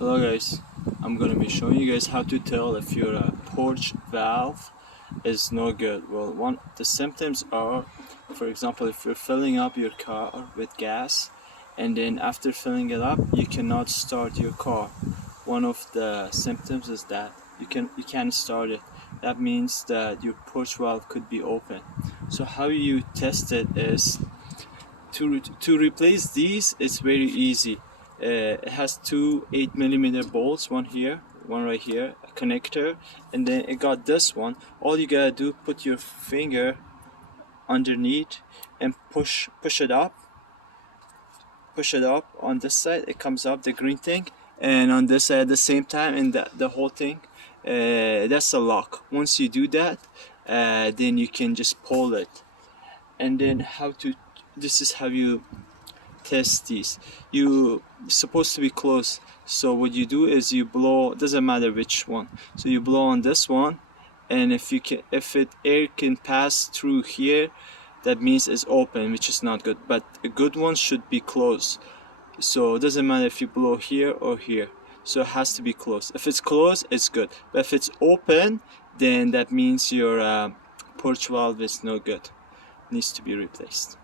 Hello guys, I'm gonna be showing you guys how to tell if your purge valve is no good. Well, the symptoms are, for example, if you're filling up your car with gas and then after filling it up you cannot start your car. One of the symptoms is that you can't start it. That means that your purge valve could be open. So how you test it is to replace these. It's very easy. It has two 8mm bolts, one here, one right here, a connector, and then it got this one. All you gotta do, put your finger underneath and push it up on this side. It comes up, the green thing, and on this side at the same time, and the whole thing, that's a lock. Once you do that, then you can just pull it. And then this is how you test these. You supposed to be close, so what you do is you blow, doesn't matter which one, so you blow on this one, and if air can pass through here, that means it's open, which is not good. But a good one should be close, so it doesn't matter if you blow here or here, so it has to be close. If it's close, it's good, but if it's open, then that means your purge valve is no good, needs to be replaced.